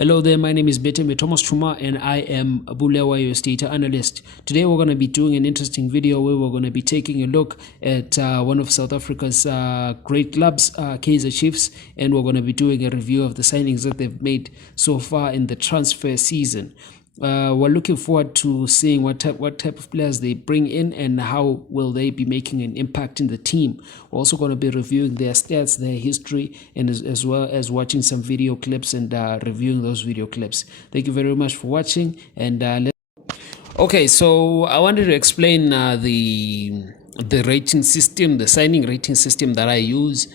Hello there, my name is Beteme Thomas Chuma and I am Bulewa, your data analyst. Today we're going to be doing an interesting video where we're going to be taking a look at one of South Africa's great clubs, Kaizer Chiefs, and we're going to be doing a review of the signings that they've made so far in the transfer season. We're looking forward to seeing what type of players they bring in and how will they be making an impact in the team. We're also going to be reviewing their stats, their history, and as well as watching some video clips and reviewing those video clips. Thank you very much for watching. And okay, so I wanted to explain the rating system, the signing rating system that I use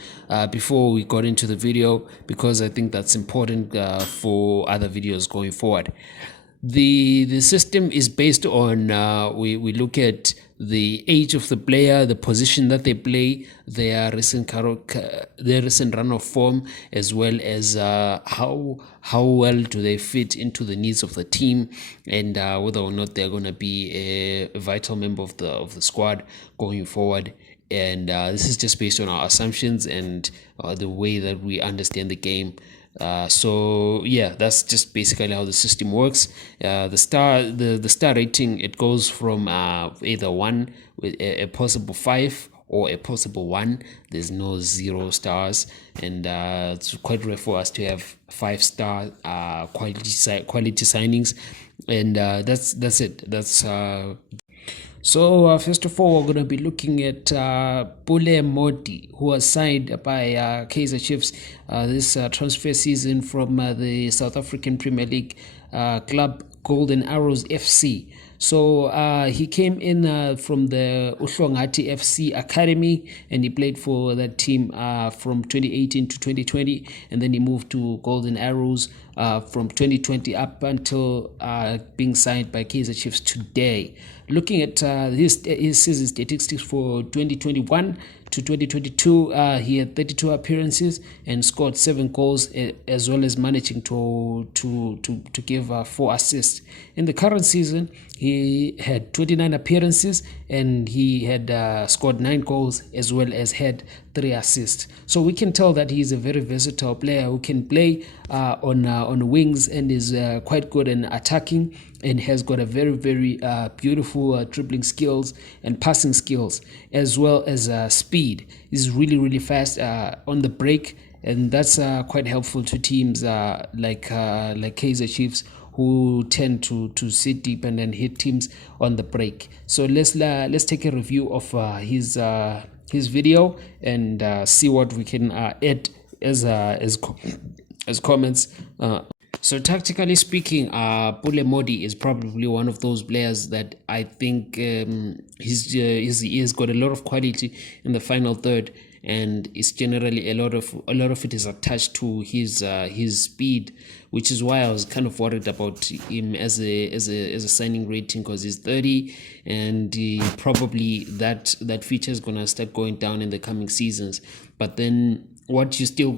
before we got into the video, because I think that's important for other videos going forward. The system is based on we look at the age of the player, the position that they play, their recent run of form, as well as how well do they fit into the needs of the team, and whether or not they're going to be a vital member of the squad going forward. And this is just based on our assumptions and the way that we understand the game. So yeah, that's just basically how the system works. The star rating, it goes from either 1 with a possible 5 or a possible 1. There's no 0 stars, and it's quite rare for us to have 5-star quality signings, and that's it. So first of all, we're going to be looking at Pule Modi, who was signed by Kaizer Chiefs this transfer season from the South African Premier League club Golden Arrows FC. So he came in from the Uhlongati FC Academy, and he played for that team from 2018 to 2020, and then he moved to Golden Arrows from 2020 up until being signed by Kaizer Chiefs today. Looking at his season statistics for 2021 to 2022, he had 32 appearances and scored 7 goals, as well as managing to give 4 assists. In the current season, he had 29 appearances and he had scored 9 goals, as well as had 3 assists. So we can tell that he's a very versatile player who can play on wings and is quite good in attacking, and has got a very beautiful dribbling skills and passing skills, as well as speed. He's really fast on the break, and that's quite helpful to teams like Kaizer Chiefs, who tend to sit deep and then hit teams on the break. So let's take a review of his video and see what we can add as comments. So tactically speaking, Pule Modi is probably one of those players that I think he's got a lot of quality in the final third, and it's generally a lot of it is attached to his speed, which is why I was kind of worried about him as a signing rating, because he's 30, and probably that feature is gonna start going down in the coming seasons. But then what you're still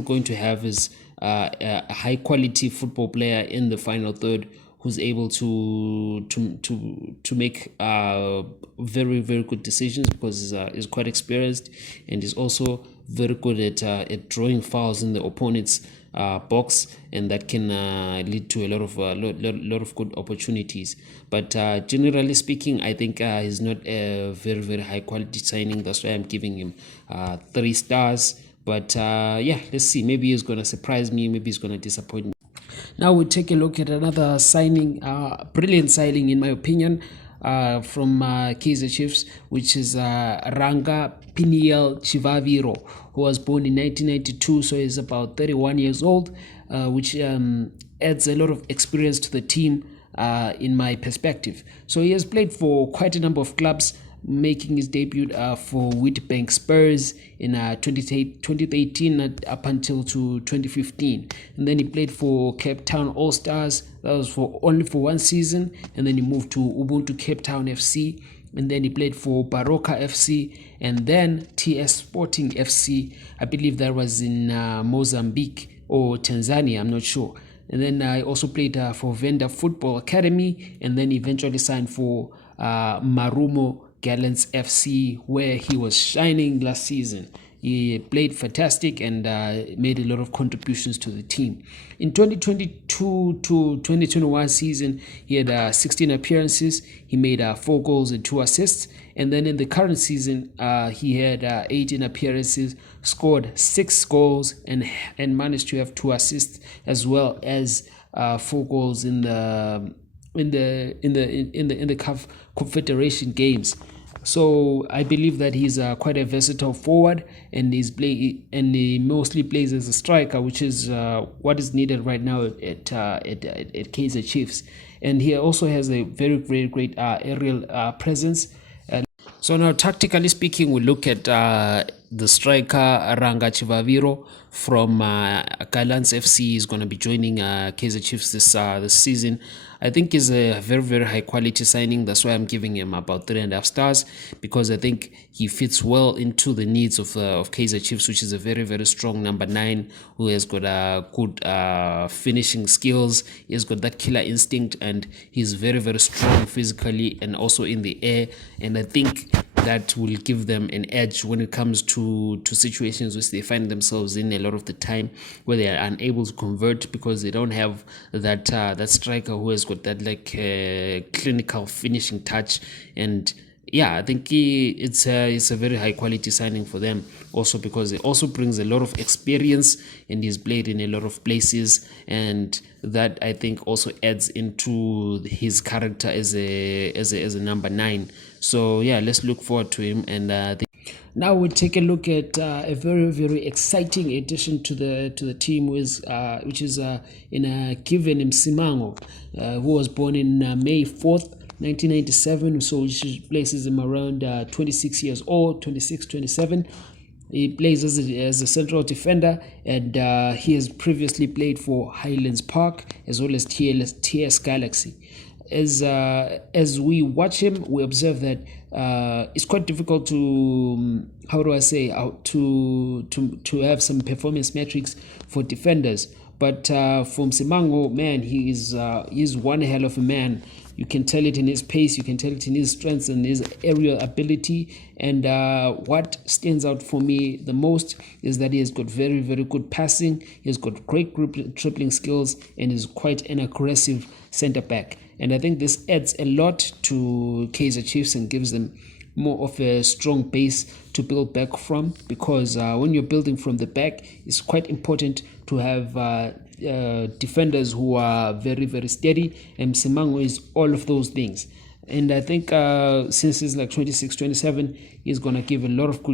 going to have is a high quality football player in the final third, who's able to make very good decisions, because he's quite experienced, and is also very good at drawing fouls in the opponent's box, and that can lead to a lot of good opportunities. But generally speaking, I think he's not a very high quality signing. That's why I'm giving him 3 stars. But yeah, let's see. Maybe he's going to surprise me. Maybe he's going to disappoint me. Now we take a look at another signing, brilliant signing in my opinion, from Kaizer Chiefs, which is Ranga Chivviro, who was born in 1992, so he's about 31 years old, which adds a lot of experience to the team in my perspective. So he has played for quite a number of clubs, making his debut for Witbank Spurs in 2018 up until to 2015, and then he played for Cape Town All Stars. That was only for 1 season, and then he moved to Ubuntu Cape Town FC, and then he played for Baroka FC, and then TS Sporting FC. I believe that was in Mozambique or Tanzania, I'm not sure. And then I also played for Venda Football Academy, and then eventually signed for Marumo Gallants FC, where he was shining last season. He played fantastic and made a lot of contributions to the team. In 2022 to 2021 season, he had 16 appearances. He made 4 goals and 2 assists. And then in the current season, he had 18 appearances, scored 6 goals, and managed to have 2 assists, as well as 4 goals in the CAF Confederation games. So I believe that he's quite a versatile forward, and he mostly plays as a striker, which is what is needed right now at Kaizer Chiefs. And he also has a very, very great aerial presence. So now, tactically speaking, we look at the striker Ranga Chivviro from Gallants FC. Is going to be joining Kaizer Chiefs this season. I think he's a very, very high quality signing. That's why I'm giving him about 3.5 stars, because I think he fits well into the needs of Kaizer Chiefs, which is a very, very strong number 9 who has got good finishing skills. He has got that killer instinct, and he's very, very strong physically and also in the air. And I think that will give them an edge when it comes to situations which they find themselves in a lot of the time, where they are unable to convert because they don't have that striker who has got that clinical finishing touch. And yeah, I think it's a very high quality signing for them, also because it also brings a lot of experience and he's played in a lot of places, and that I think also adds into his character as a number 9. So yeah, let's look forward to him. And now we'll take a look at a very, very exciting addition to the team, which is Kaizer Simango, who was born in May 4th, 1997, so which places him around 26 years old, 26, 27. He plays as a central defender, and he has previously played for Highlands Park as well as TS Galaxy. As we watch him, we observe that it's quite difficult to to have some performance metrics for defenders. But from Simango, man, he's one hell of a man. You can tell it in his pace, you can tell it in his strengths and his aerial ability. And what stands out for me the most is that he has got very, very good passing. He has got great dribbling skills, and is quite an aggressive centre back. And I think this adds a lot to Kaizer Chiefs and gives them more of a strong base to build back from, because when you're building from the back, it's quite important to have defenders who are very, very steady, and Simango is all of those things. And I think since he's like 26, 27, he's going to give a lot of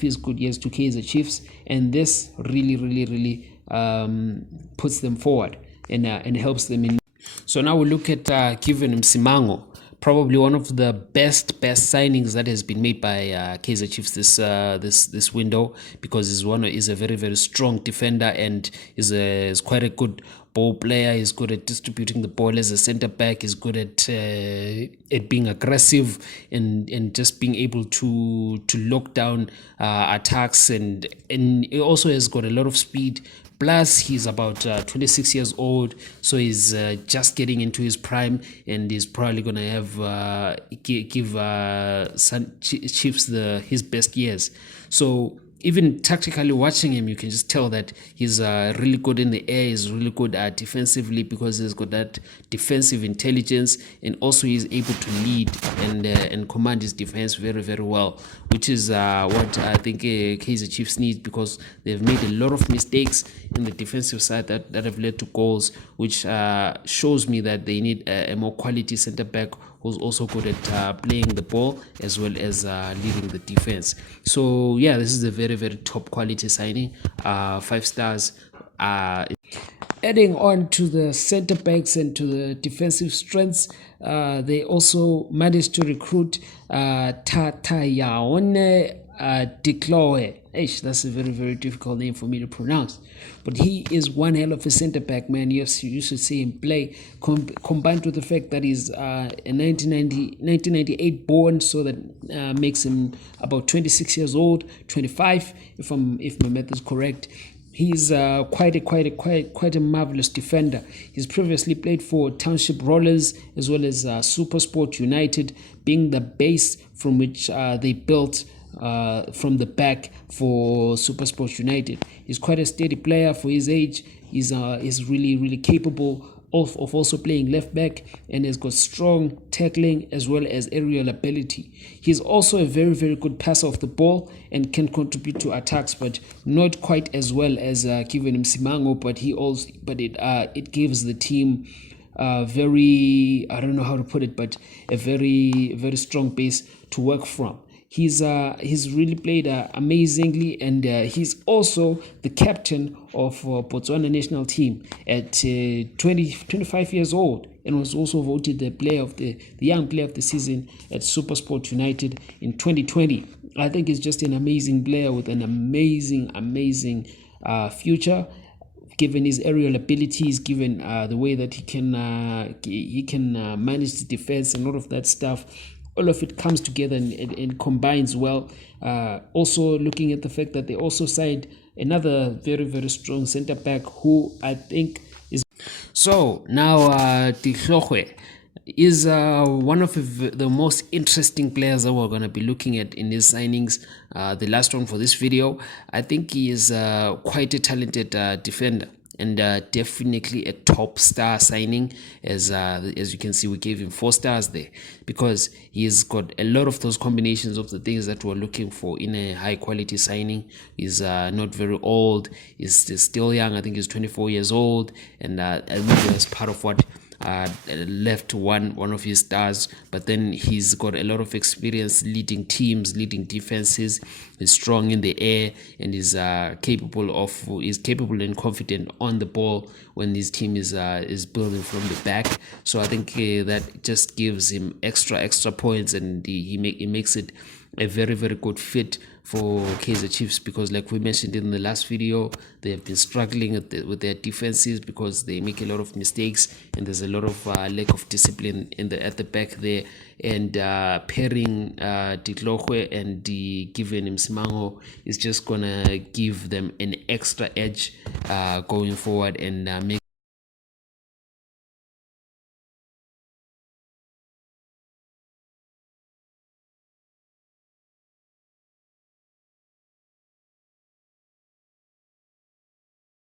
his good years to Kaizer Chiefs, and this really, really, really puts them forward and helps them in. So now we look at Kaizer Simango, probably one of the best signings that has been made by Kaizer Chiefs this window, because he's a very, very strong defender, and is quite a good ball player. He's good at distributing the ball as a centre back. He's good at being aggressive and just being able to lock down attacks, and he also has got a lot of speed. Plus, he's about 26 years old, so he's just getting into his prime, and he's probably going to have give Chiefs his best years. So even tactically watching him, you can just tell that he's really good in the air. He's really good defensively, because he's got that defensive intelligence, and also he's able to lead and command his defense very, very well, which is what I think Kaizer Chiefs needs, because they've made a lot of mistakes in the defensive side that have led to goals, which shows me that they need a more quality centre back who's also good at playing the ball as well as leading the defense. So yeah, this is a very, very top quality signing, 5 stars. Adding on to the centre backs and to the defensive strengths, they also managed to recruit Tatayaone Dikloe. That's a very, very difficult name for me to pronounce. But he is one hell of a centre back, man. You should see him play, combined with the fact that he's a 1998 born, so that makes him about 26 years old, 25, if my math is correct. He's quite a marvelous defender. He's previously played for Township Rollers as well as SuperSport United, being the base from which they built from the back for SuperSport United. He's quite a steady player for his age. He's really capable of also playing left back, and has got strong tackling as well as aerial ability. He's also a very good passer of the ball and can contribute to attacks, but not quite as well as Kaizer Simango. But it gives the team very, I don't know how to put it, but a very strong base to work from. He's really played amazingly, and he's also the captain of Botswana national team at 25 years old, and was also voted the young player of the season at SuperSport United in 2020. I think he's just an amazing player with an amazing future, given his aerial abilities, given the way that he can manage the defense and all of that stuff. All of it comes together and combines well. Also looking at the fact that they also signed another very strong center back who I think is. So now Tihlokwe is one of the most interesting players that we're going to be looking at in his signings. The last one for this video. I think he is quite a talented defender, and definitely a top star signing. As you can see, we gave him 4 stars there, because he's got a lot of those combinations of the things that we're looking for in a high quality signing. He's not very old, he's still young. I think he's 24 years old, and I think that's part of what left one of his stars. But then he's got a lot of experience leading teams, leading defenses. He's strong in the air, and is capable and confident on the ball when his team is building from the back. So I think that just gives him extra points, and it makes it a very good fit for Kaizer Chiefs, because like we mentioned in the last video, they have been struggling with their defenses because they make a lot of mistakes, and there's a lot of lack of discipline at the back there. And pairing Tihlokwe and giving him Simango is just gonna give them an extra edge going forward, and make